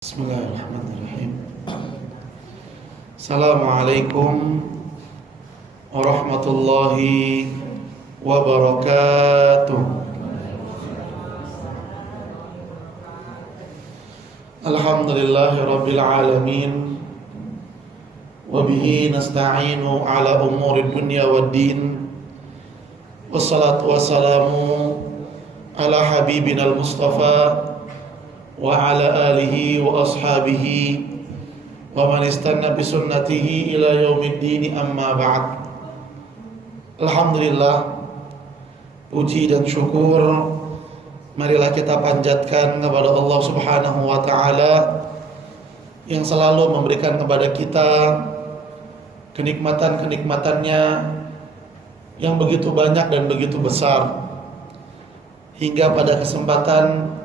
Bismillahirrahmanirrahim. Assalamualaikum warahmatullahi wabarakatuh. Alhamdulillahi rabbil alamin. Wabihi nasta'inu ala umuri dunya waddin. Wassalatu wassalamu ala habibina al-mustafa wa ala alihi wa ashabihi wa man istanna bi sunnatihi ila yaumiddin, amma ba'd. Alhamdulillah, puji dan syukur marilah kita panjatkan kepada Allah Subhanahu wa taala yang selalu memberikan kepada kita kenikmatan-kenikmatannya yang begitu banyak dan begitu besar, hingga pada kesempatan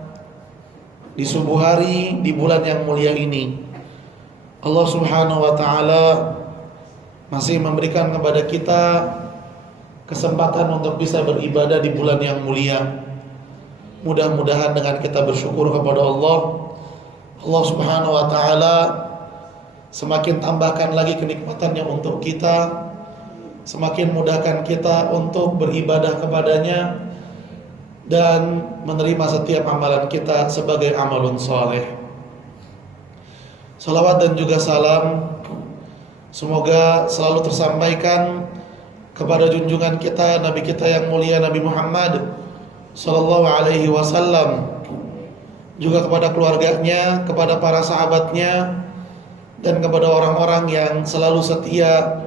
di subuh hari di bulan yang mulia ini Allah Subhanahu wa taala masih memberikan kepada kita kesempatan untuk bisa beribadah di bulan yang mulia. Mudah-mudahan dengan kita bersyukur kepada Allah Subhanahu wa taala semakin tambahkan lagi kenikmatannya untuk kita, semakin mudahkan kita untuk beribadah kepadanya dan menerima setiap amalan kita sebagai amalun soleh. Salawat dan juga salam semoga selalu tersampaikan kepada junjungan kita, Nabi kita yang mulia, Nabi Muhammad sallallahu alaihi wasallam, juga kepada keluarganya, kepada para sahabatnya, dan kepada orang-orang yang selalu setia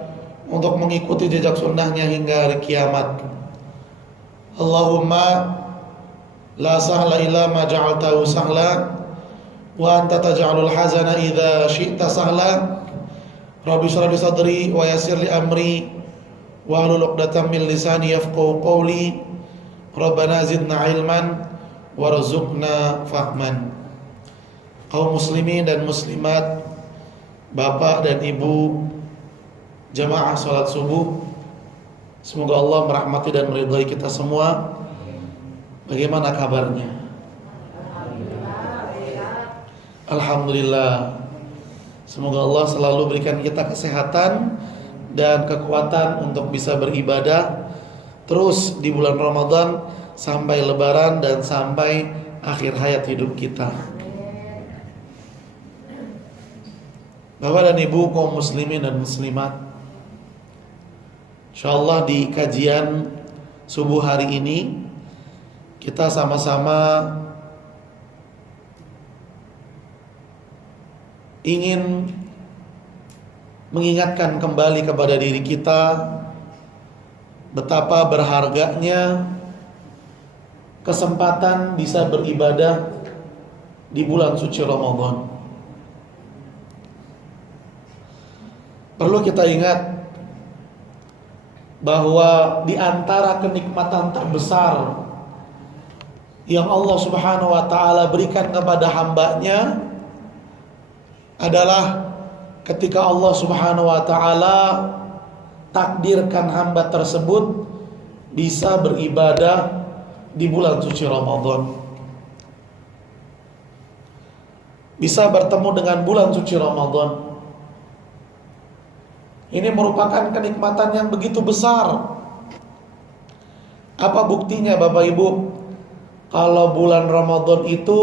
untuk mengikuti jejak sunnahnya hingga hari kiamat. Allahumma la sahla illa ma ja'altahu sahla wa anta taj'alul hazana idza syi'ta sahla. Rabbi shrah li sadri wa yassir li amri wa hlul 'uqdatam min lisani yafqahu qawli. Rabbana zidna ilman warzuqna fahman. Kaum muslimin dan muslimat, bapak dan ibu, jamaah salat subuh, semoga Allah merahmati dan meridhai kita semua. Bagaimana kabarnya? Alhamdulillah. Semoga Allah selalu berikan kita kesehatan dan kekuatan untuk bisa beribadah terus di bulan Ramadan sampai Lebaran dan sampai akhir hayat hidup kita. Bapak dan Ibu kaum muslimin dan muslimat, insyaallah di kajian subuh hari ini kita sama-sama ingin mengingatkan kembali kepada diri kita betapa berharganya kesempatan bisa beribadah di bulan suci Ramadan. Perlu kita ingat bahwa di antara kenikmatan terbesar yang Allah Subhanahu wa taala berikan kepada hambanya adalah ketika Allah Subhanahu wa taala takdirkan hamba tersebut bisa beribadah di bulan suci Ramadan, bisa bertemu dengan bulan suci Ramadan. Ini merupakan kenikmatan yang begitu besar. Apa buktinya Bapak Ibu? Kalau bulan Ramadan itu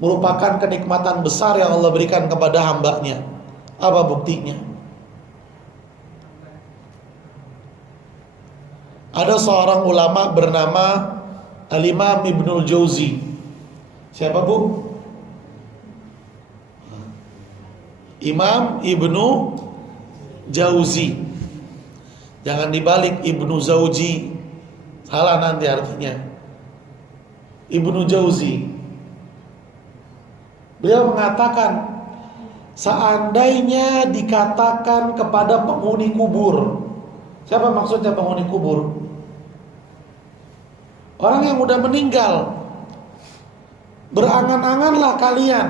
merupakan kenikmatan besar yang Allah berikan kepada hambanya. Apa buktinya? Ada seorang ulama bernama Al-Imam Ibnul Jauzi. Siapa Bu? Imam Ibnu Jauzi. Jangan dibalik Ibnu Zauji, salah nanti artinya. Ibnu Jauzi, beliau mengatakan, seandainya dikatakan kepada penghuni kubur. Siapa maksudnya penghuni kubur? Orang yang udah meninggal. Berangan-anganlah kalian,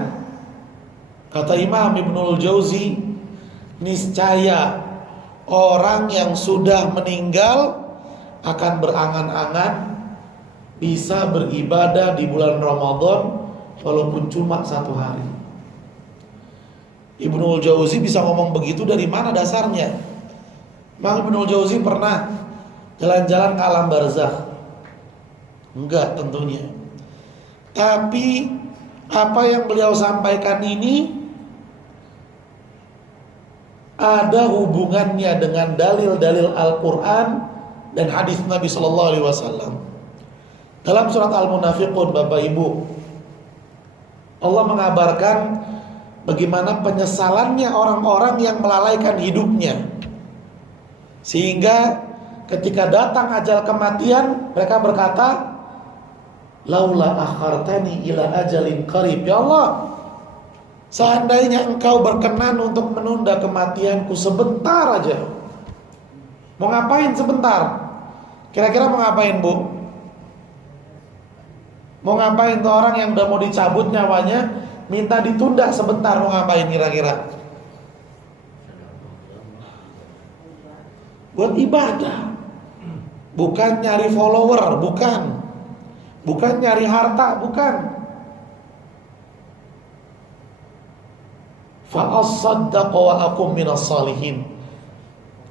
kata Imam Ibnul Jauzi, niscaya orang yang sudah meninggal akan berangan-angan bisa beribadah di bulan Ramadan walaupun cuma 1 hari. Ibnul Jauzi bisa ngomong begitu dari mana dasarnya? Bang Ibnul Jauzi pernah jalan-jalan ke alam barzakh? Enggak tentunya. Tapi apa yang beliau sampaikan ini ada hubungannya dengan dalil-dalil Al-Quran dan hadis Nabi Sallallahu Alaihi Wasallam. Dalam surat Al-Munafiqun, Bapak Ibu, Allah mengabarkan bagaimana penyesalannya orang-orang yang melalaikan hidupnya, sehingga ketika datang ajal kematian mereka berkata, laula akhartani ila ajalin qarib, ya Allah, seandainya engkau berkenan untuk menunda kematianku sebentar aja. Mau ngapain sebentar? Kira-kira mau ngapain, Bu? Mau ngapain tuh orang yang udah mau dicabut nyawanya, minta ditunda sebentar, mau ngapain kira-kira? Buat ibadah. Bukan nyari follower, bukan. Bukan nyari harta, bukan. Fa'asaddaqa wa akum minas salihin.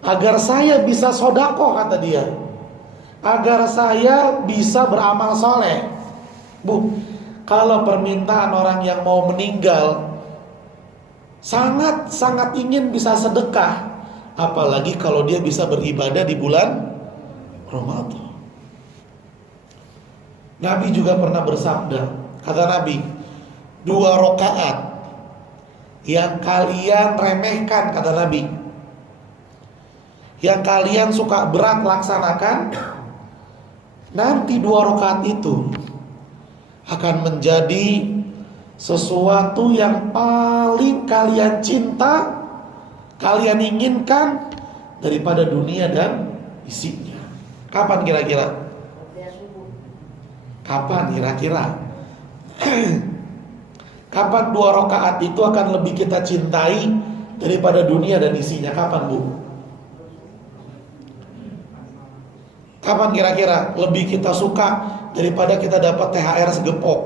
Agar saya bisa sodako, kata dia. Agar saya bisa beramal soleh. Bu, kalau permintaan orang yang mau meninggal sangat-sangat ingin bisa sedekah, apalagi kalau dia bisa beribadah di bulan Ramadan. Nabi juga pernah bersabda, kata Nabi, 2 rakaat yang kalian remehkan, kata Nabi, yang kalian suka berat laksanakan, nanti 2 rakaat itu akan menjadi sesuatu yang paling kalian cinta, kalian inginkan daripada dunia dan isinya. Kapan kira-kira? Kapan kira-kira? Kapan 2 rakaat itu akan lebih kita cintai daripada dunia dan isinya? Kapan, Bu? Kapan kira-kira lebih kita suka daripada kita dapat THR segepok?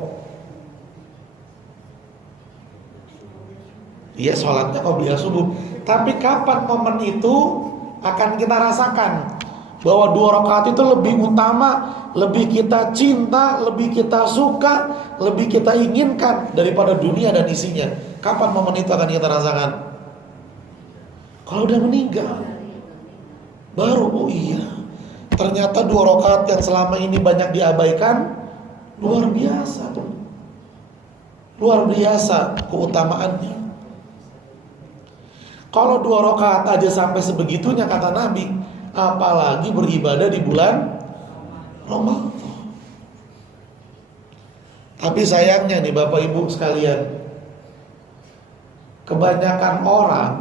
Iya, sholatnya qobliyah subuh. Tapi kapan momen itu akan kita rasakan bahwa 2 rakaat itu lebih utama, lebih kita cinta, lebih kita suka, lebih kita inginkan daripada dunia dan isinya? Kapan momen itu akan kita rasakan? Kalau udah meninggal, baru, oh iya, ternyata 2 rakaat yang selama ini banyak diabaikan luar biasa tuh. Luar biasa keutamaannya. Kalau 2 rakaat aja sampai sebegitunya, kata Nabi, apalagi beribadah di bulan Ramadan. Tapi sayangnya nih Bapak Ibu sekalian, kebanyakan orang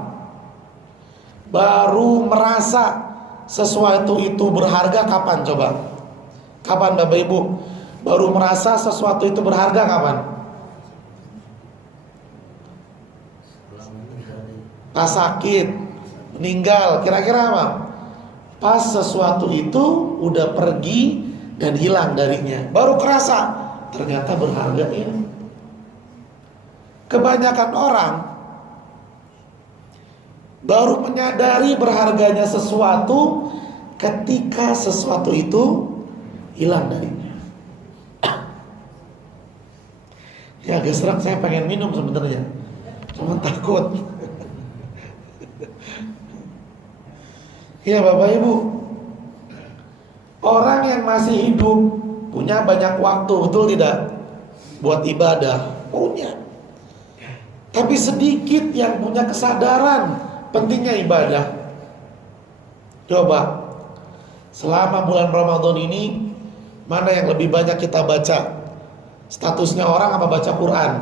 baru merasa sesuatu itu berharga kapan coba? Kapan Bapak Ibu baru merasa sesuatu itu berharga kapan? Pas sakit, meninggal, kira-kira apa? Pas sesuatu itu udah pergi dan hilang darinya, baru kerasa ternyata berharga ini. Kebanyakan orang baru menyadari berharganya sesuatu ketika sesuatu itu hilang darinya. Ya agak serak, saya pengen minum sebenarnya, cuma takut. Ya Bapak Ibu, orang yang masih hidup punya banyak waktu, betul tidak? Buat ibadah, punya. Tapi sedikit yang punya kesadaran pentingnya ibadah. Coba, selama bulan Ramadan ini, mana yang lebih banyak kita baca? Statusnya orang apa baca Quran?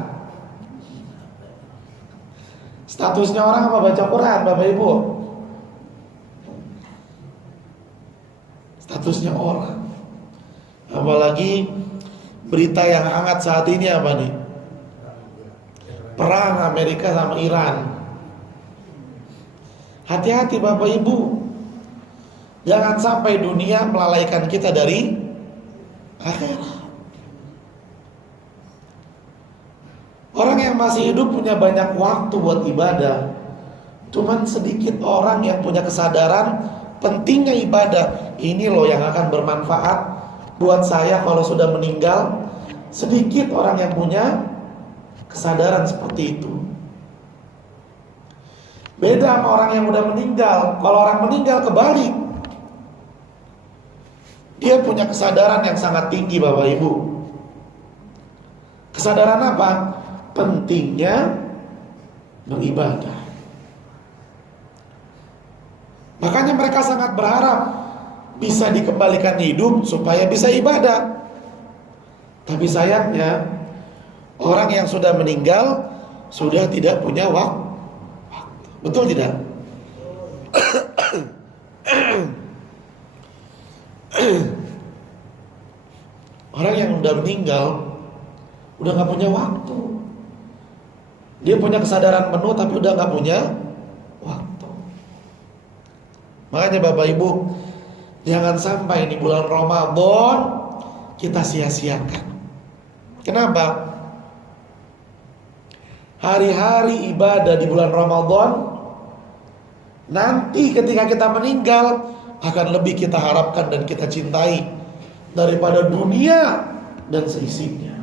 Statusnya orang apa baca Quran, Bapak Ibu? Statusnya orang. Apalagi berita yang hangat saat ini apa nih? Perang Amerika sama Iran. Hati-hati Bapak Ibu, jangan sampai dunia melalaikan kita dari akhirat. Orang yang masih hidup punya banyak waktu buat ibadah. Cuman sedikit orang yang punya kesadaran pentingnya ibadah. Ini loh yang akan bermanfaat buat saya kalau sudah meninggal. Sedikit orang yang punya kesadaran seperti itu. Beda sama orang yang udah meninggal. Kalau orang meninggal kebalik, dia punya kesadaran yang sangat tinggi, Bapak Ibu. Kesadaran apa? Pentingnya beribadah. Makanya mereka sangat berharap bisa dikembalikan hidup supaya bisa ibadah. Tapi sayangnya orang yang sudah meninggal sudah tidak punya waktu. Betul tidak? Orang yang udah meninggal udah gak punya waktu. Dia punya kesadaran penuh tapi udah gak punya waktu. Makanya Bapak Ibu, jangan sampai di bulan Ramadan kita sia-siakan. Kenapa? Hari-hari ibadah di bulan Ramadan nanti ketika kita meninggal akan lebih kita harapkan dan kita cintai daripada dunia dan seisinya.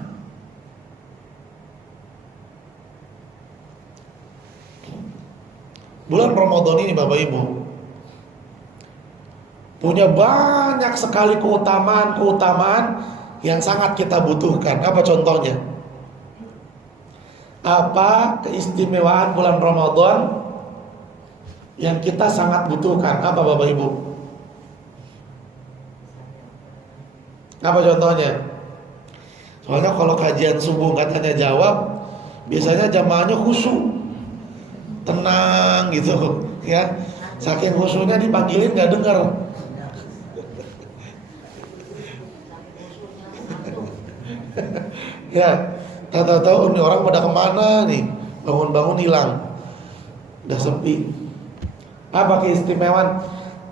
Bulan Ramadan ini Bapak Ibu punya banyak sekali keutamaan yang sangat kita butuhkan. Apa contohnya? Apa keistimewaan bulan Ramadan yang kita sangat butuhkan? Apa Bapak Ibu? Apa contohnya? Soalnya kalau kajian subuh nggak tanya jawab, biasanya jamaahnya khusyuk, tenang gitu, ya. Saking khusyuknya dipanggilin nggak dengar. Ya, tahu-tahu ini orang pada kemana nih? Bangun-bangun hilang, udah sepi. Apa keistimewaan?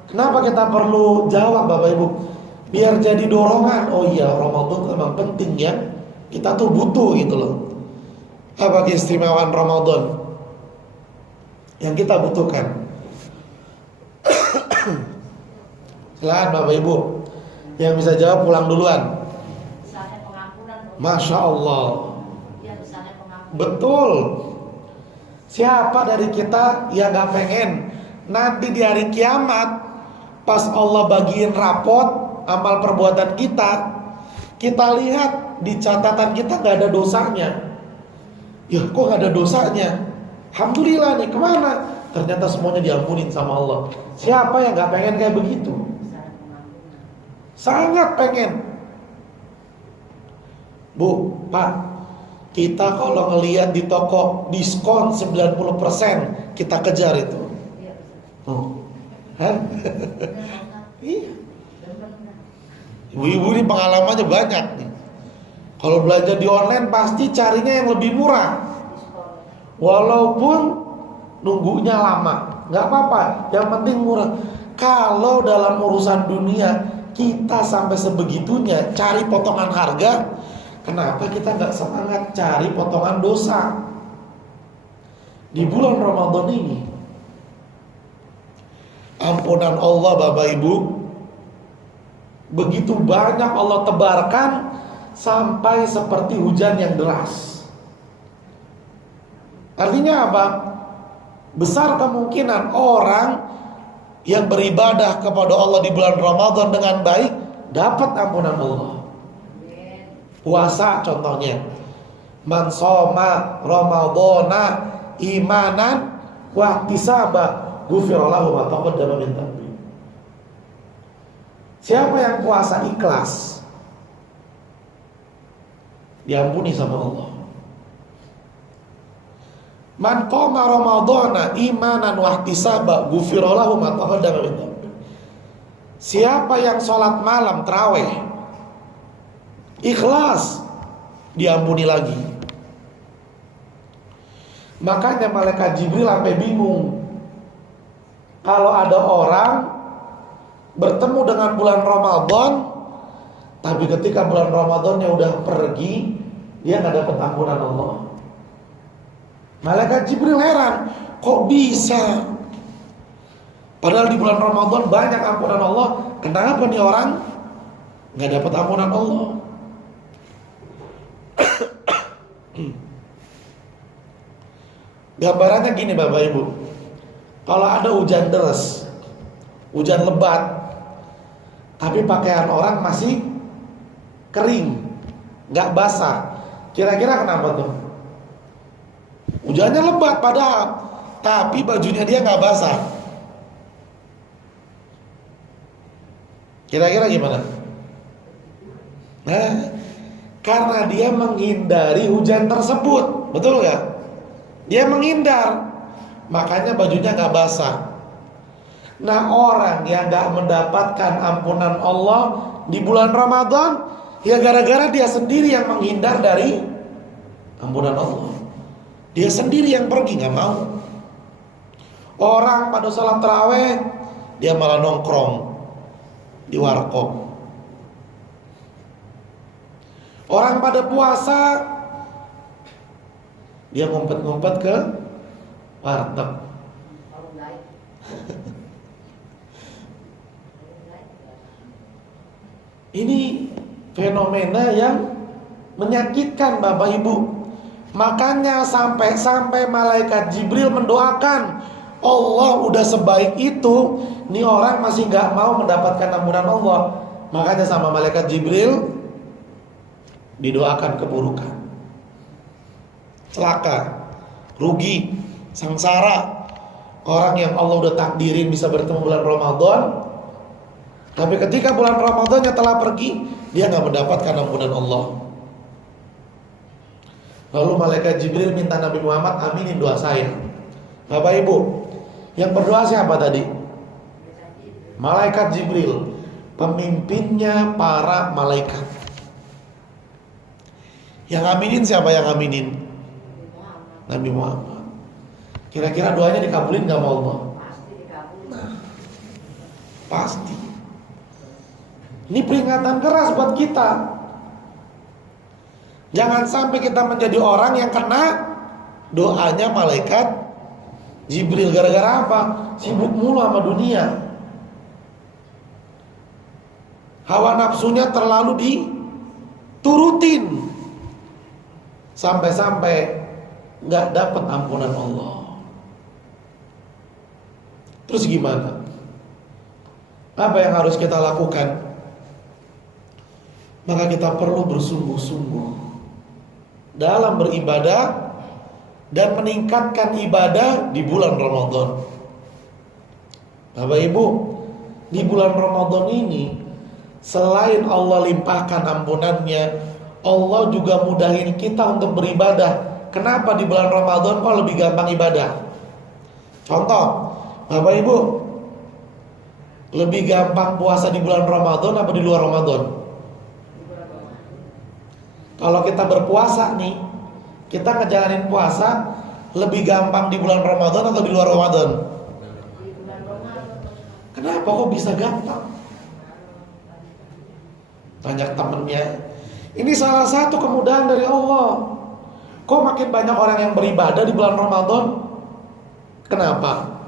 Kenapa kita perlu jawab Bapak Ibu? Biar jadi dorongan. Oh iya, Ramadan memang penting ya. Kita tuh butuh gitu loh. Apa keistimewaan Ramadan yang kita butuhkan? Silakan Bapak Ibu, yang bisa jawab pulang duluan. Masya Allah. Betul. Siapa dari kita yang gak pengen nanti di hari kiamat pas Allah bagiin rapot amal perbuatan kita, kita lihat di catatan kita gak ada dosanya. Ya kok gak ada dosanya? Alhamdulillah nih, kemana? Ternyata semuanya diampunin sama Allah. Siapa yang gak pengen kayak begitu? Sangat pengen. Bu, Pak, kita kalau ngelihat di toko diskon 90%, kita kejar itu. Oh. Hah? Iya. Ibu-ibu ini pengalamannya banyak nih. Kalau belanja di online pasti carinya yang lebih murah. Walaupun nunggunya lama, nggak apa-apa, yang penting murah. Kalau dalam urusan dunia kita sampai sebegitunya cari potongan harga, kenapa kita nggak semangat cari potongan dosa? Di bulan Ramadan ini ampunan Allah Bapak Ibu begitu banyak Allah tebarkan sampai seperti hujan yang deras. Artinya apa? Besar kemungkinan orang yang beribadah kepada Allah di bulan Ramadan dengan baik dapat ampunan Allah. Puasa contohnya, man shoma ramadhana imanan wa ihtisaba ghufira lahu ma taqaddama min dhanbi. Siapa yang puasa ikhlas, diampuni sama Allah. Man qama ramadhana imanan wa ihtisaba ghufira lahu ma taqaddama min dhanbi. Siapa yang sholat malam tarawih ikhlas, diampuni lagi. Makanya malaikat Jibril sampai bingung kalau ada orang bertemu dengan bulan Ramadan, tapi ketika bulan Ramadannya udah pergi, dia nggak dapat ampunan Allah. Malaikat Jibril heran, kok bisa? Padahal di bulan Ramadan banyak ampunan Allah, kenapa nih orang nggak dapat ampunan Allah? Gambarannya gini Bapak Ibu, kalau ada hujan deras, hujan lebat, tapi pakaian orang masih kering, nggak basah, kira-kira kenapa tuh? Hujannya lebat padahal, tapi bajunya dia nggak basah. Kira-kira gimana? Nah, karena dia menghindari hujan tersebut, betul nggak? Dia menghindar, makanya bajunya nggak basah. Nah, orang yang nggak mendapatkan ampunan Allah di bulan Ramadan, ya gara-gara dia sendiri yang menghindar dari ampunan Allah. Dia sendiri yang pergi, nggak mau. Orang pada salat tarawih, dia malah nongkrong di warkop. Orang pada puasa, dia ngumpet-ngumpet ke warteg. Ini fenomena yang menyakitkan Bapak Ibu. Makanya sampai malaikat Jibril mendoakan, Allah udah sebaik itu, nih orang masih gak mau mendapatkan ampunan Allah. Makanya sama malaikat Jibril didoakan keburukan, celaka, rugi, sengsara. Orang yang Allah udah takdirin bisa bertemu bulan Ramadan, tapi ketika bulan Ramadannya telah pergi, dia gak mendapatkan ampunan Allah. Lalu malaikat Jibril minta Nabi Muhammad aminin doa saya. Bapak Ibu, yang berdoa siapa tadi? Malaikat Jibril, pemimpinnya para malaikat. Yang aminin siapa yang aminin? Nabi Muhammad. Kira-kira doanya dikabulin gak sama Allah? Nah, pasti. Ini peringatan keras buat kita. Jangan sampai kita menjadi orang yang kena doanya malaikat Jibril. Gara-gara apa? Sibuk mulu sama dunia. Hawa nafsunya terlalu diturutin, sampai-sampai gak dapat ampunan Allah. Terus gimana? Apa yang harus kita lakukan? Maka kita perlu bersungguh-sungguh dalam beribadah dan meningkatkan ibadah di bulan Ramadan. Bapak Ibu, di bulan Ramadan ini selain Allah limpahkan ampunannya, Allah juga mudahin kita untuk beribadah. Kenapa di bulan Ramadan kok lebih gampang ibadah? Contoh, Bapak Ibu, lebih gampang puasa di bulan Ramadan apa di luar Ramadan? Kalau kita berpuasa nih, kita ngejalanin puasa lebih gampang di bulan Ramadan atau di luar Ramadan? Kenapa kok bisa gampang? Banyak temennya. Ini salah satu kemudahan dari Allah. Kok makin banyak orang yang beribadah di bulan Ramadan? Kenapa?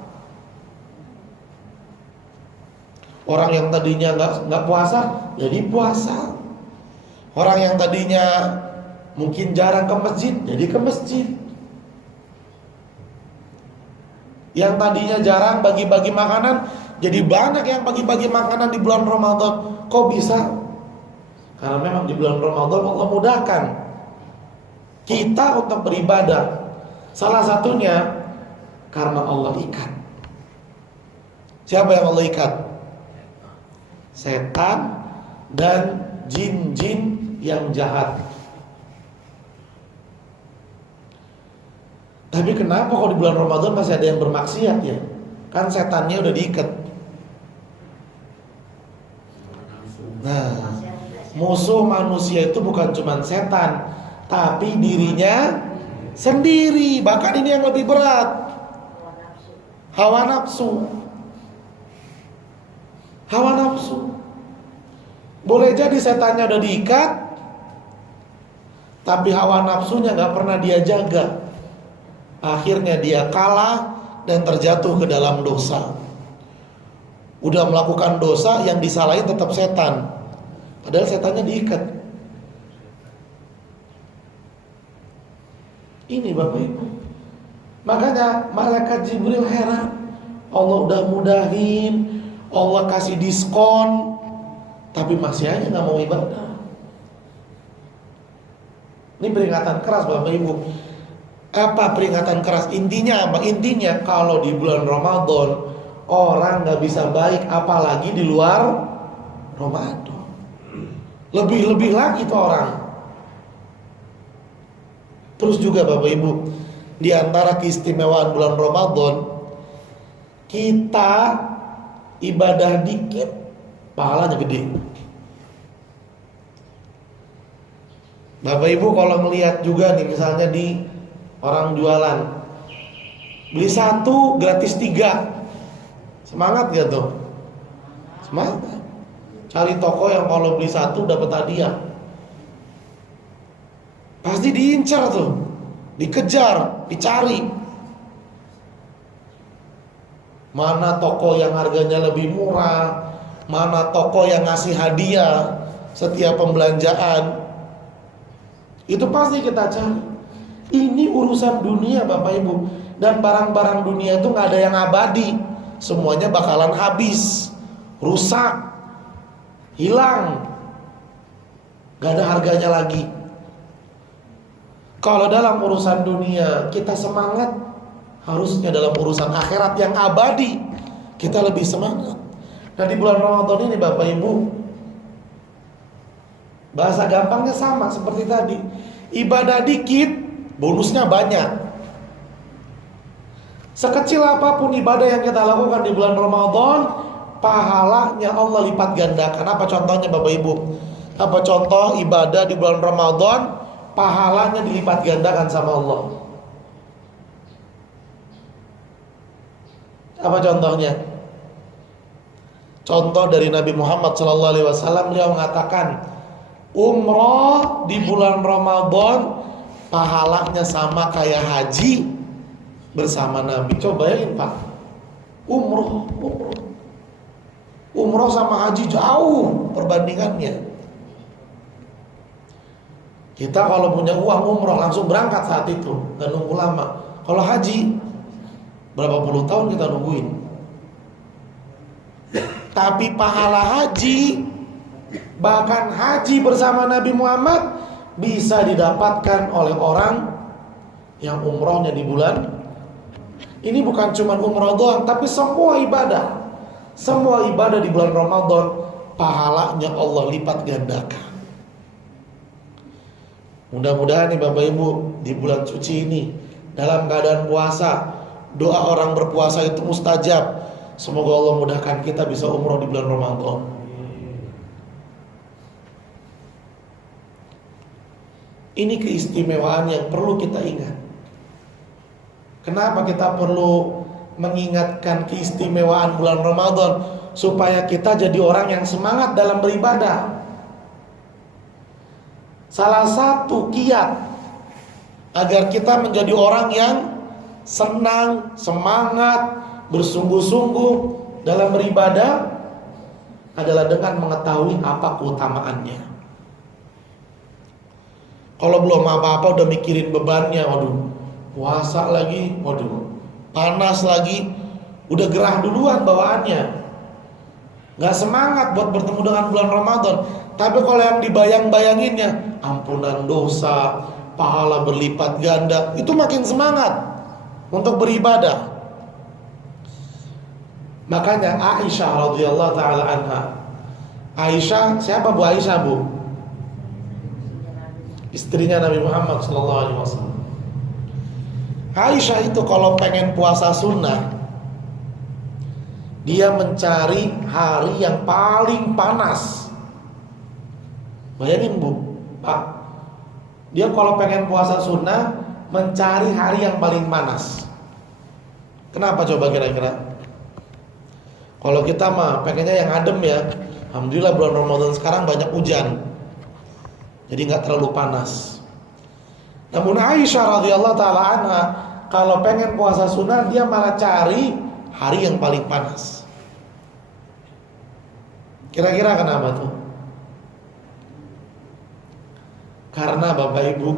Orang yang tadinya nggak puasa jadi puasa. Orang yang tadinya mungkin jarang ke masjid jadi ke masjid. Yang tadinya jarang bagi-bagi makanan jadi banyak yang bagi-bagi makanan di bulan Ramadan. Kok bisa? Karena memang di bulan Ramadan Allah mudahkan kita untuk beribadah. Salah satunya karena Allah ikat. Siapa yang Allah ikat? Setan dan jin-jin yang jahat. Tapi kenapa kalau di bulan Ramadan masih ada yang bermaksiat ya? Kan setannya udah diikat. Nah, musuh manusia itu bukan cuma setan, tapi dirinya sendiri. Bahkan ini yang lebih berat, hawa nafsu. Hawa nafsu. Boleh jadi setannya udah diikat, tapi hawa nafsunya gak pernah dia jaga. Akhirnya dia kalah dan terjatuh ke dalam dosa. Udah melakukan dosa, yang disalahin tetap setan, padahal setannya diikat. Ini Bapak Ibu. Makanya malaikat Jibril heran. Allah udah mudahin, Allah kasih diskon, tapi masih aja gak mau ibadah. Ini peringatan keras Bapak Ibu. Apa peringatan keras? Intinya apa? Intinya kalau di bulan Ramadan orang gak bisa baik, apalagi di luar Ramadan. Lebih-lebih lagi tuh orang. Terus juga Bapak Ibu, di antara keistimewaan bulan Ramadan, kita ibadah dikit, pahalanya gede. Bapak Ibu kalau melihat juga nih, misalnya di orang jualan, beli 1 gratis 3, semangat gak tuh? Semangat. Cari toko yang kalau beli 1 dapat hadiah, pasti diincar tuh, dikejar, dicari. Mana toko yang harganya lebih murah, mana toko yang ngasih hadiah setiap pembelanjaan. Itu pasti kita cari. Ini urusan dunia Bapak Ibu. Dan barang-barang dunia itu gak ada yang abadi. Semuanya bakalan habis, rusak, hilang, gak ada harganya lagi. Kalau dalam urusan dunia kita semangat, harusnya dalam urusan akhirat yang abadi kita lebih semangat. Nah di bulan Ramadan ini Bapak Ibu, bahasa gampangnya sama seperti tadi. Ibadah dikit, bonusnya banyak. Sekecil apapun ibadah yang kita lakukan di bulan Ramadan, pahalanya Allah lipat gandakan. Apa contohnya Bapak Ibu? Apa contoh ibadah di bulan Ramadan, pahalanya dilipat gandakan sama Allah? Apa contohnya? Contoh dari Nabi Muhammad SAW, beliau mengatakan, umroh di bulan Ramadan pahalanya sama kayak haji bersama Nabi. Coba bayangin Pak, umroh sama haji jauh perbandingannya. Kita kalau punya uang umroh langsung berangkat saat itu, gak nunggu lama. Kalau haji berapa puluh tahun kita nungguin. Tapi pahala haji, bahkan haji bersama Nabi Muhammad, bisa didapatkan oleh orang yang umrohnya di bulan. Ini bukan cuma umroh doang, tapi semua ibadah. Semua ibadah di bulan Ramadan, pahalanya Allah lipat gandakan. Mudah-mudahan nih Bapak Ibu, di bulan suci ini, dalam keadaan puasa, doa orang berpuasa itu mustajab. Semoga Allah mudahkan kita bisa umroh di bulan Ramadan. Ini keistimewaan yang perlu kita ingat. Kenapa kita perlu mengingatkan keistimewaan bulan Ramadan? Supaya kita jadi orang yang semangat dalam beribadah. Salah satu kiat agar kita menjadi orang yang senang, semangat, bersungguh-sungguh dalam beribadah adalah dengan mengetahui apa keutamaannya. Kalau belum apa-apa udah mikirin bebannya, waduh, puasa lagi, waduh, panas lagi, udah gerah duluan bawaannya, gak semangat buat bertemu dengan bulan Ramadan. Tapi kalau yang dibayang-bayanginnya, ampunan dosa, pahala berlipat ganda, itu makin semangat untuk beribadah. Makanya Aisyah radhiyallahu taala anha. Aisyah, siapa Bu Aisyah, Bu? Istrinya Nabi Muhammad sallallahu alaihi wasallam. Aisyah itu kalau pengen puasa sunnah, dia mencari hari yang paling panas. Bayangin Bu, Pak, dia kalau pengen puasa sunnah mencari hari yang paling panas. Kenapa coba kira-kira? Kalau kita mah pengennya yang adem ya. Alhamdulillah bulan Ramadan sekarang banyak hujan, jadi nggak terlalu panas. Namun Aisyah radhiyallahu taala anha kalau pengen puasa sunnah dia malah cari hari yang paling panas. Kira-kira kenapa tuh? Karena Bapak Ibu,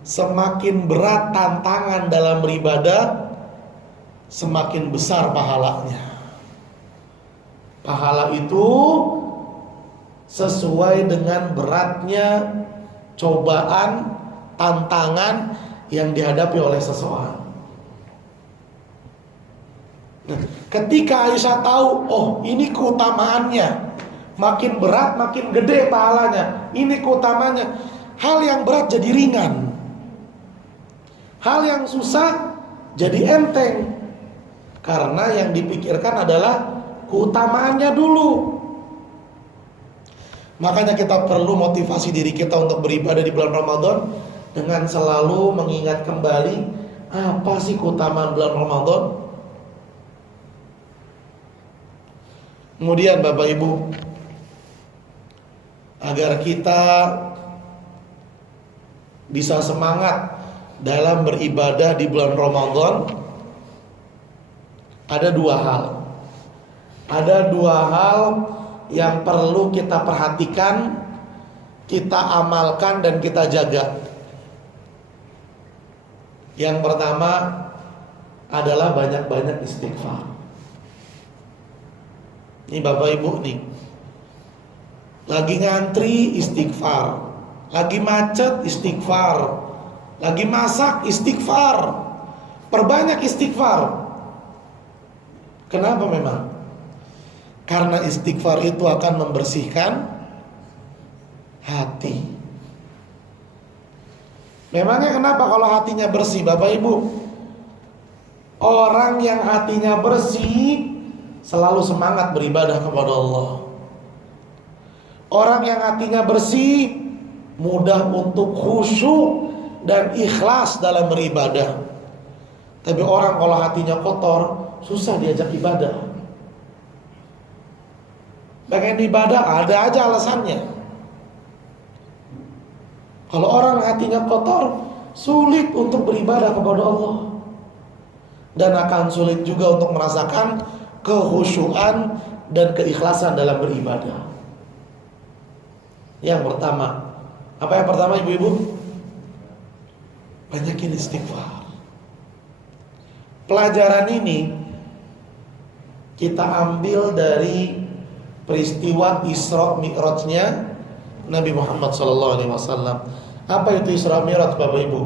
semakin berat tantangan dalam beribadah, semakin besar pahalanya. Pahala itu sesuai dengan beratnya cobaan, tantangan yang dihadapi oleh seseorang. Nah, ketika Aisyah tahu, oh ini keutamaannya, makin berat makin gede pahalanya, ini keutamaannya, hal yang berat jadi ringan, hal yang susah jadi enteng, karena yang dipikirkan adalah keutamaannya dulu. Makanya kita perlu motivasi diri kita untuk beribadah di bulan Ramadan dengan selalu mengingat kembali apa sih keutamaan bulan Ramadan. Kemudian Bapak Ibu, agar kita bisa semangat dalam beribadah di bulan Ramadan, ada dua hal. Ada dua hal yang perlu kita perhatikan, kita amalkan dan kita jaga. Yang pertama adalah banyak-banyak istighfar. Ini Bapak Ibu nih, lagi ngantri istighfar, lagi macet istighfar, lagi masak istighfar, perbanyak istighfar. Kenapa memang? Karena istighfar itu akan membersihkan hati. Memangnya kenapa kalau hatinya bersih Bapak Ibu? Orang yang hatinya bersih selalu semangat beribadah kepada Allah. Orang yang hatinya bersih mudah untuk khusyuk dan ikhlas dalam beribadah. Tapi orang kalau hatinya kotor susah diajak ibadah. Pengen ibadah ada aja alasannya. Kalau orang hatinya kotor, sulit untuk beribadah kepada Allah, dan akan sulit juga untuk merasakan kekhusyuan dan keikhlasan dalam beribadah. Yang pertama, apa yang pertama ibu-ibu? Banyakin istighfar. Pelajaran ini kita ambil dari peristiwa Isra Mi'rajnya Nabi Muhammad SAW. Apa itu Isra Mi'raj Bapak Ibu?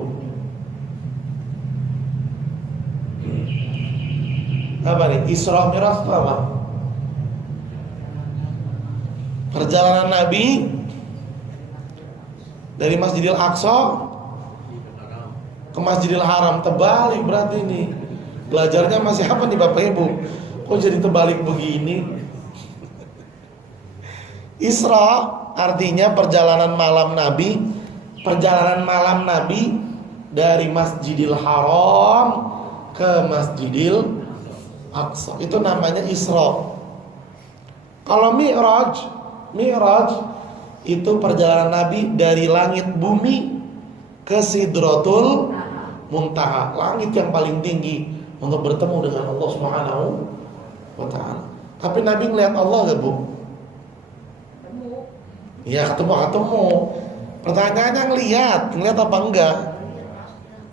Apa nih? Isra Mi'raj itu apa? Perjalanan Nabi dari Masjidil Aqsa ke Masjidil Haram. Terbalik berarti ini. Belajarnya masih apa nih Bapak Ibu? Kok jadi terbalik begini? Isra artinya perjalanan malam Nabi. Perjalanan malam Nabi dari Masjidil Haram ke Masjidil Aqsa, itu namanya Isra. Kalau Mi'raj itu perjalanan Nabi dari langit bumi ke Sidratul Muntaha, langit yang paling tinggi, untuk bertemu dengan Allah Subhanahu wa ta'ala. Tapi Nabi ngeliat Allah gak Bu? Iya ketemu. Pertanyaannya ngeliat apa enggak?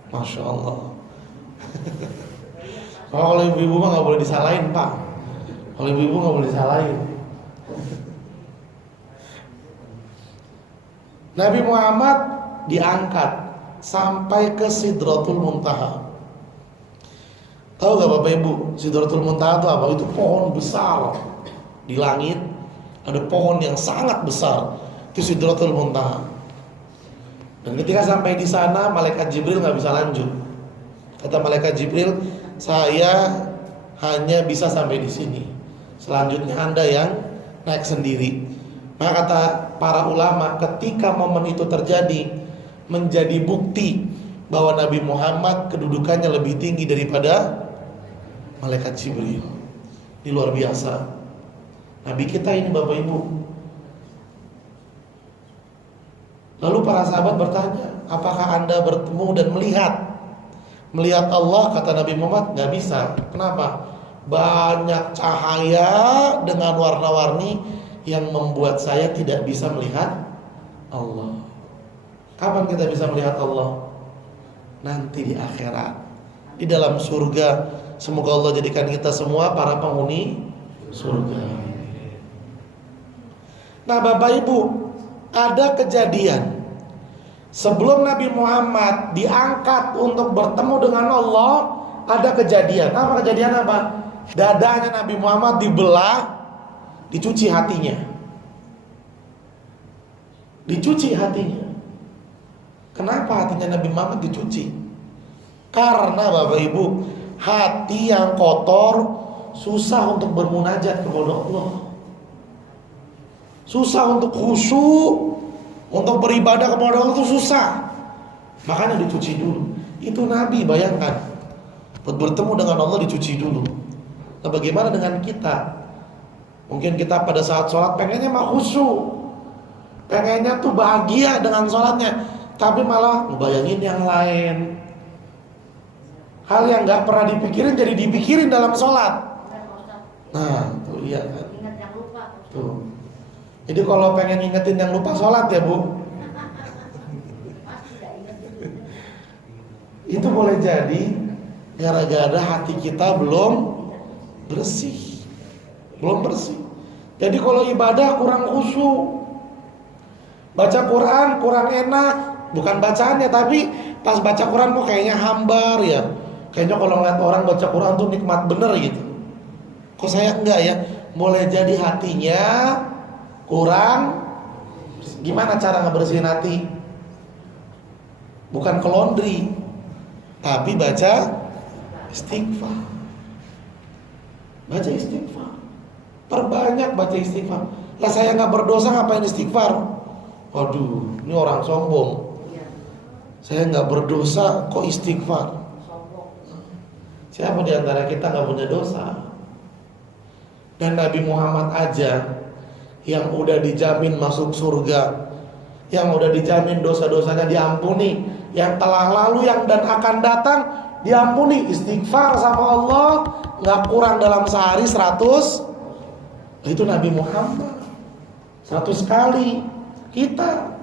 Masya Allah. Kalau ibu-ibu mah gak boleh disalahin Pak. Kalau ibu-ibu gak boleh disalahin. Nabi Muhammad diangkat sampai ke Sidratul Muntaha. Tahu gak Bapak Ibu, Sidratul Muntaha itu apa? Itu pohon besar di langit. Ada pohon yang sangat besar, itu Sidratul Muntaha. Dan ketika sampai di sana, malaikat Jibril nggak bisa lanjut. Kata malaikat Jibril, saya hanya bisa sampai di sini. Selanjutnya Anda yang naik sendiri. Maka kata para ulama, ketika momen itu terjadi, menjadi bukti bahwa Nabi Muhammad kedudukannya lebih tinggi daripada malaikat Jibril. Ini luar biasa. Nabi kita ini Bapak Ibu. Lalu para sahabat bertanya, apakah Anda bertemu dan melihat Melihat Allah, kata Nabi Muhammad, nggak bisa. Kenapa? Banyak cahaya dengan warna-warni yang membuat saya tidak bisa melihat Allah. Kapan kita bisa melihat Allah? Nanti di akhirat, di dalam surga. Semoga Allah jadikan kita semua para penghuni surga. Nah Bapak Ibu, ada kejadian sebelum Nabi Muhammad diangkat untuk bertemu dengan Allah. Ada kejadian. Apa kejadian apa? Dadanya Nabi Muhammad dibelah, dicuci hatinya. Dicuci hatinya. Kenapa hatinya Nabi Muhammad dicuci? Karena Bapak Ibu, hati yang kotor susah untuk bermunajat kepada Allah. Susah untuk khusyuk, untuk beribadah kepada Allah itu susah. Makanya dicuci dulu. Itu Nabi, bayangkan. Bertemu dengan Allah dicuci dulu. Nah bagaimana dengan kita? Mungkin kita pada saat sholat pengennya mah khusyuk, pengennya tuh bahagia dengan sholatnya, tapi malah ngebayangin yang lain. Hal yang gak pernah dipikirin jadi dipikirin dalam sholat. Nah tuh lihat kan. Tuh. Jadi kalau pengen ngingetin yang lupa sholat ya Bu, itu boleh jadi gara-gara hati kita belum bersih. Belum bersih. Jadi kalau ibadah kurang khusyuk, baca Quran kurang enak. Bukan bacaannya, tapi pas baca Quran kok kayaknya hambar ya. Kayaknya kalau ngeliat orang baca Quran tuh nikmat bener gitu. Kok saya enggak ya? Boleh jadi hatinya kurang. Gimana cara ngebersihin hati? Bukan ke laundry, tapi baca istighfar. Baca istighfar. Perbanyak baca istighfar. Lah saya nggak berdosa ngapain istighfar? Waduh, ini orang sombong. Saya nggak berdosa kok istighfar. Siapa di antara kita nggak punya dosa? Dan Nabi Muhammad aja yang udah dijamin masuk surga, yang udah dijamin dosa-dosanya diampuni, yang telah lalu, yang dan akan datang diampuni. Istighfar sama Allah nggak kurang dalam sehari 100. Itu Nabi Muhammad 100 kali. Kita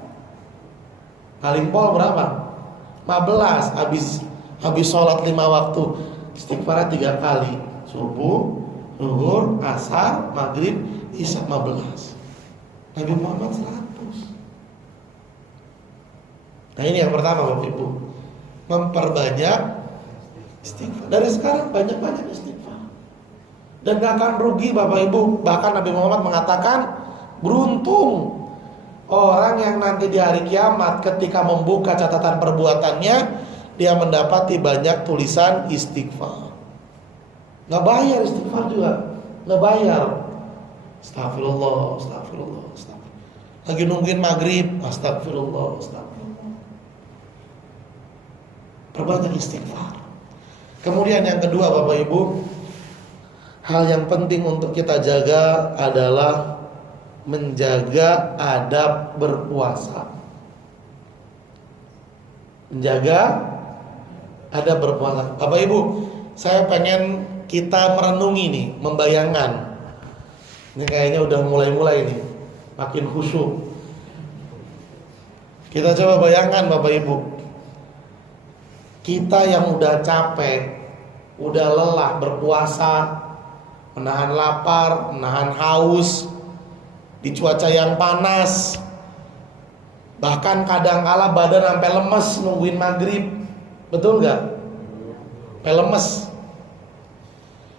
paling pol berapa? 15. Habis sholat 5 waktu istighfar 3 kali. Subuh, zuhur, asar, maghrib, isya 15. Nabi Muhammad 100. Nah ini yang pertama Bapak Ibu, memperbanyak istighfar. Dari sekarang banyak-banyak istighfar. Dan gak akan rugi Bapak Ibu. Bahkan Nabi Muhammad mengatakan, beruntung orang yang nanti di hari kiamat ketika membuka catatan perbuatannya, dia mendapati banyak tulisan istighfar. Gak bayar istighfar juga, gak bayar. Astagfirullah, astagfirullah, astagfirullah. Lagi nungguin maghrib, astagfirullah, astagfirullah. Perbanyak istighfar. Kemudian yang kedua Bapak Ibu, hal yang penting untuk kita jaga adalah menjaga adab berpuasa. Menjaga adab berpuasa. Bapak Ibu, saya pengen kita merenungi nih, membayangkan. Ini kayaknya udah mulai-mulai nih, makin khusyuk. Kita coba bayangkan Bapak Ibu, kita yang udah capek, udah lelah berpuasa, menahan lapar, menahan haus di cuaca yang panas, bahkan kadang-kala badan sampai lemes nungguin maghrib, betul nggak? Sampai lemes.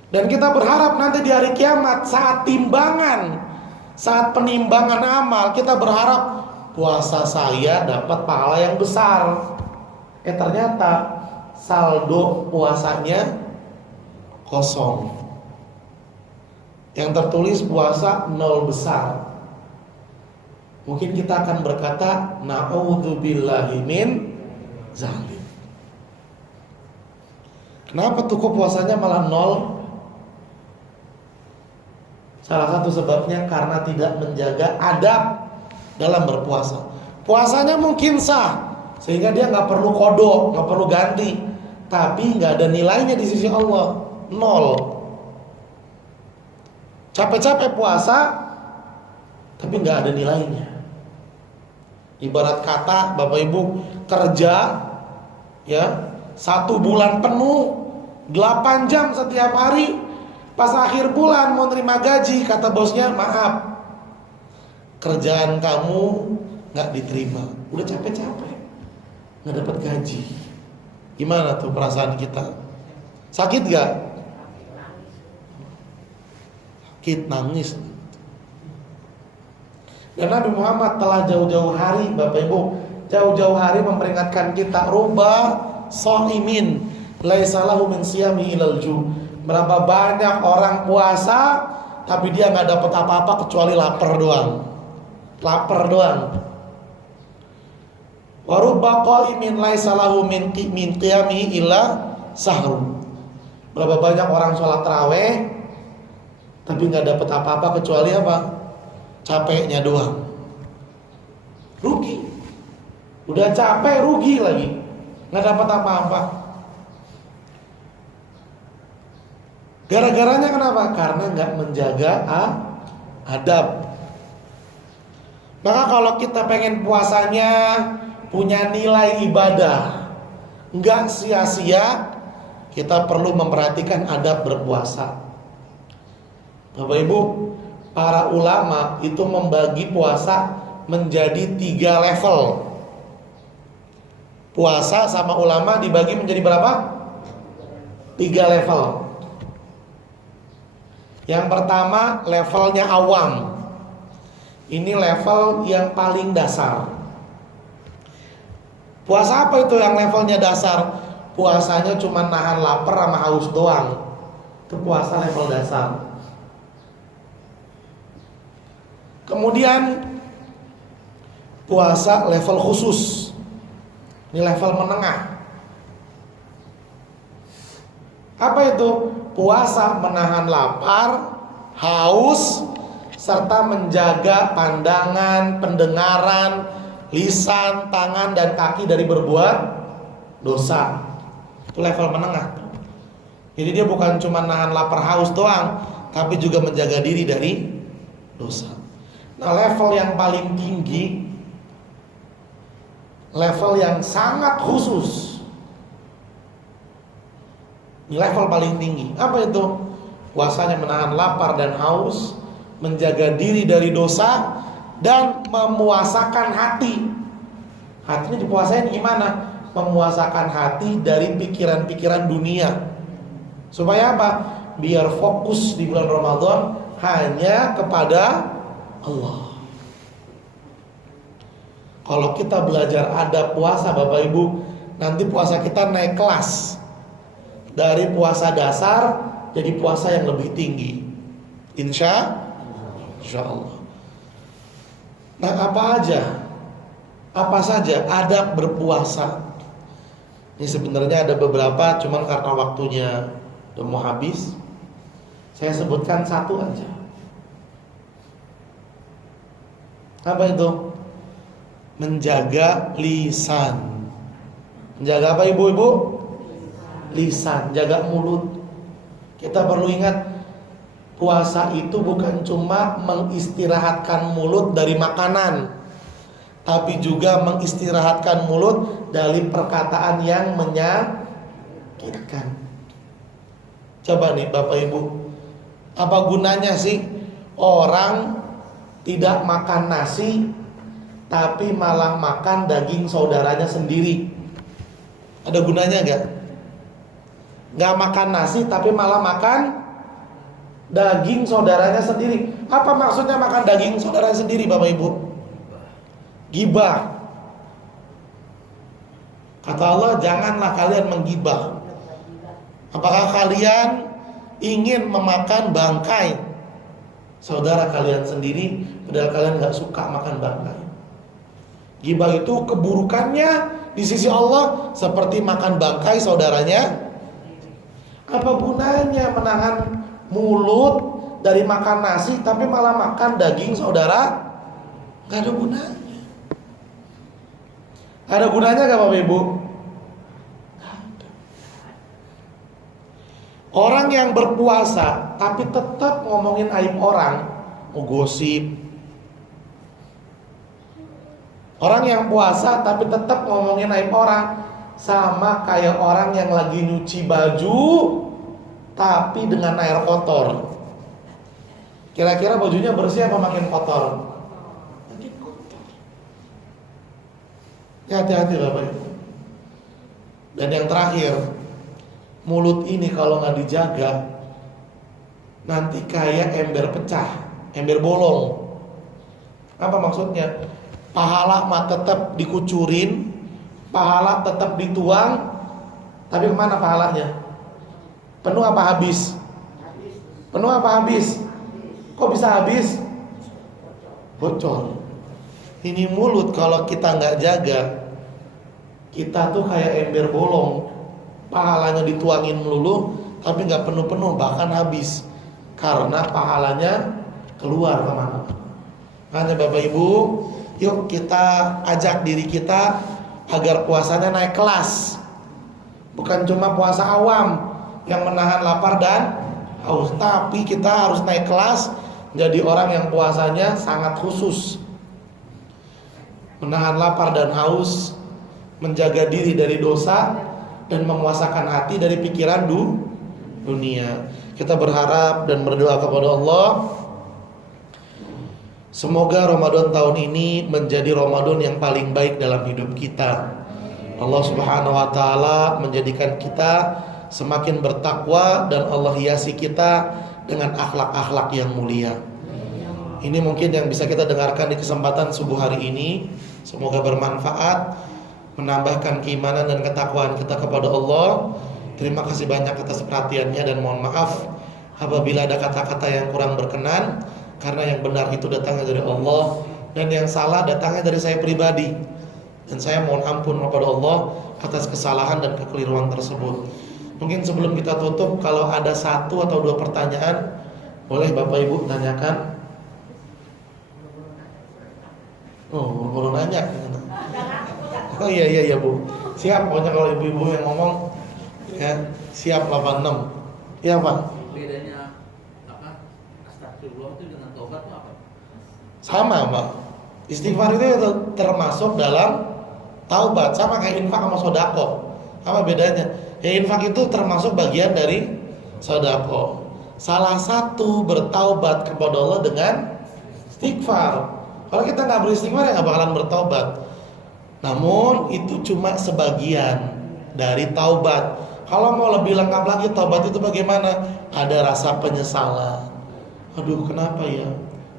Dan kita berharap nanti di hari kiamat saat timbangan, saat penimbangan amal, kita berharap puasa saya dapat pahala yang besar. Ternyata saldo puasanya kosong. Yang tertulis puasa 0 besar. Mungkin kita akan berkata, na'udzubillahi min zalim. Kenapa tuh kok puasanya malah 0? Salah satu sebabnya karena tidak menjaga adab dalam berpuasa. Puasanya mungkin sah, sehingga dia nggak perlu kodok, nggak perlu ganti. tapi nggak ada nilainya di sisi Allah, nol. Capek-capek puasa, tapi nggak ada nilainya. Ibarat kata Bapak Ibu kerja ya 1 bulan penuh 8 jam setiap hari, pas akhir bulan mau terima gaji, kata bosnya, maaf, kerjaan kamu nggak diterima. Udah capek-capek nggak dapat gaji. Gimana tuh perasaan kita? Sakit gak? Sakit, nangis. Dan Nabi Muhammad telah jauh-jauh hari, Bapak Ibu, jauh-jauh hari memperingatkan kita, ruba sha'imin laisa lahu min siyami ilal ju. Berapa banyak orang puasa tapi dia nggak dapat apa-apa kecuali lapar doang. Lapar doang. Wa rubba qa'imin laisa lahu min qiyami illa sahru. Berapa banyak orang sholat tarawih tapi nggak dapat apa-apa kecuali apa? Capeknya doang. Rugi. Udah capek rugi lagi, nggak dapat apa-apa. Gara-garanya kenapa? Karena nggak menjaga adab. Maka kalau kita pengen puasanya punya nilai ibadah, nggak sia-sia, kita perlu memperhatikan adab berpuasa. Bapak Ibu, para ulama itu membagi puasa menjadi 3 level. Puasa sama ulama dibagi menjadi berapa? 3 level. Yang pertama levelnya awam. Ini level yang paling dasar. Puasa apa itu yang levelnya dasar? Puasanya cuma nahan lapar sama haus doang. Itu puasa level dasar. Kemudian puasa level khusus. Ini level menengah. Apa itu? Puasa menahan lapar, haus, serta menjaga pandangan, pendengaran, lisan, tangan, dan kaki dari berbuat dosa. Itu level menengah. Jadi dia bukan cuma nahan lapar, haus doang, tapi juga menjaga diri dari dosa. Nah, level yang paling tinggi, level yang sangat khusus, ini level paling tinggi. Apa itu? Puasanya menahan lapar dan haus, menjaga diri dari dosa, dan memuasakan hati. Hatinya dipuasain gimana? Memuasakan hati dari pikiran-pikiran dunia. Supaya apa? Biar fokus di bulan Ramadan hanya kepada Allah. Kalau kita belajar adab puasa, Bapak Ibu, nanti puasa kita naik kelas. Dari puasa dasar jadi puasa yang lebih tinggi. Insya Allah. Nah, apa saja adab berpuasa? Ini sebenarnya ada beberapa, cuman karena waktunya udah mau habis, saya sebutkan satu aja. Apa itu? Menjaga lisan. Menjaga apa ibu-ibu? Lisan, jaga mulut. Kita perlu ingat, puasa itu bukan cuma mengistirahatkan mulut dari makanan, tapi juga mengistirahatkan mulut dari perkataan yang menyakitkan. Coba nih Bapak Ibu, apa gunanya sih orang tidak makan nasi tapi malah makan daging saudaranya sendiri? Ada gunanya gak? Gak makan nasi tapi malah makan daging saudaranya sendiri. Apa maksudnya makan daging saudara sendiri, Bapak Ibu? Gibah. Kata Allah, janganlah kalian menggibah. Apakah kalian ingin memakan bangkai saudara kalian sendiri, padahal kalian gak suka makan bangkai? Gibah itu keburukannya di sisi Allah seperti makan bangkai saudaranya. Apa gunanya menahan mulut dari makan nasi tapi malah makan daging saudara? Gak ada gunanya. Ada gunanya gak Bapak Ibu? Gak ada. Orang yang berpuasa tapi tetap ngomongin aib orang, mau gosip. Orang yang puasa tapi tetap ngomongin aib orang, sama kayak orang yang lagi nyuci baju tapi dengan air kotor. Kira-kira bajunya bersih apa makin kotor? Makin kotor. Ya, hati-hati Bapak Ibu. Dan yang terakhir, mulut ini kalau nggak dijaga, nanti kayak ember pecah, ember bolong. Apa maksudnya? Pahala mah tetap dikucurin, pahala tetap dituang, tapi kemana pahalanya? Penuh apa habis? Penuh apa habis? Kok bisa habis? Bocor. Ini mulut kalau kita nggak jaga, kita tuh kayak ember bolong. Pahalanya dituangin melulu, tapi nggak penuh-penuh, bahkan habis. Karena pahalanya keluar kemana-mana. Makanya Bapak Ibu, yuk kita ajak diri kita agar puasanya naik kelas. Bukan cuma puasa awam yang menahan lapar dan haus, tapi kita harus naik kelas jadi orang yang puasanya sangat khusus, menahan lapar dan haus, menjaga diri dari dosa, dan memuasakan hati dari pikiran dunia. Kita berharap dan berdoa kepada Allah, semoga Ramadan tahun ini menjadi Ramadan yang paling baik dalam hidup kita. Allah Subhanahu wa taala menjadikan kita semakin bertakwa, dan Allah hiasi kita dengan akhlak-akhlak yang mulia. Ini mungkin yang bisa kita dengarkan di kesempatan subuh hari ini. Semoga bermanfaat, menambahkan keimanan dan ketakwaan kita kepada Allah. Terima kasih banyak atas perhatiannya, dan mohon maaf apabila ada kata-kata yang kurang berkenan, karena yang benar itu datangnya dari Allah dan yang salah datangnya dari saya pribadi. Dan saya mohon ampun kepada Allah atas kesalahan dan kekeliruan tersebut. Mungkin sebelum kita tutup, kalau ada 1 atau 2 pertanyaan, boleh Bapak Ibu tanyakan. Oh, baru nanya. Oh iya Bu. Siap, pokoknya kalau ibu-ibu yang ngomong ya, siap 86. Iya Pak. Bedanya apa? Astagfirullah itu dengan taubat itu apa? Sama Pak. Istighfar itu termasuk dalam taubat, sama kayak infak sama sodako. Apa bedanya? Ya, infak itu termasuk bagian dari sodako. Salah satu bertaubat kepada Allah dengan istighfar. Kalau kita nggak beristighfar ya nggak bakalan bertaubat. Namun itu cuma sebagian dari taubat. Kalau mau lebih lengkap lagi taubat itu bagaimana? Ada rasa penyesalan. Aduh, kenapa ya?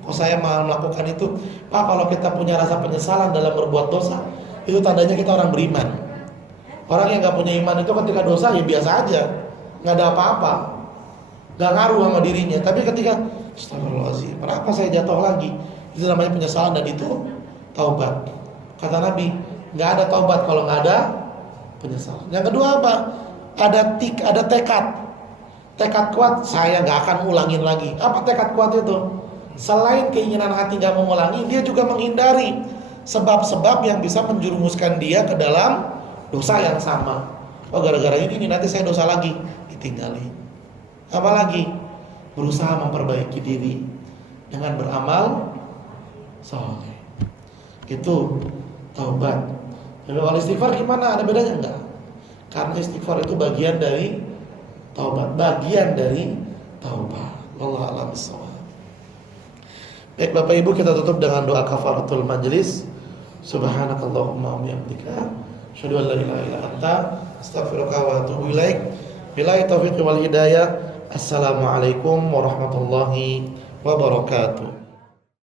Kok saya malah melakukan itu? Pak, kalau kita punya rasa penyesalan dalam berbuat dosa, itu tandanya kita orang beriman. Orang yang nggak punya iman itu ketika dosa ya biasa aja, nggak ada apa-apa, nggak ngaruh sama dirinya. Tapi ketika astagfirullahaladzim, kenapa saya jatuh lagi? Itu namanya penyesalan, dan itu taubat. Kata Nabi, nggak ada taubat kalau nggak ada penyesalan. Yang kedua apa? Ada tekad kuat, saya nggak akan ulangin lagi. Apa tekad kuat itu? Selain keinginan hati nggak mengulangi, dia juga menghindari sebab-sebab yang bisa menjerumuskan dia ke dalam dosa yang sama. Oh, gara-gara ini nanti saya dosa lagi, ditinggali. Apalagi berusaha memperbaiki diri dengan beramal soleh. Itu taubat. Lalu kalau istighfar gimana? Ada bedanya enggak? Karena istighfar itu bagian dari taubat, bagian dari taubat. Wallahu a'lam bishawab. Baik Bapak Ibu, kita tutup dengan doa kafaratul majlis. Subhanakallahumma wa bihamdika, asyhadu an la ilaha illa anta, astaghfiruka wa atubu ilaik. Billahi taufiq wal hidayah. Assalamualaikum warahmatullahi wabarakatuh.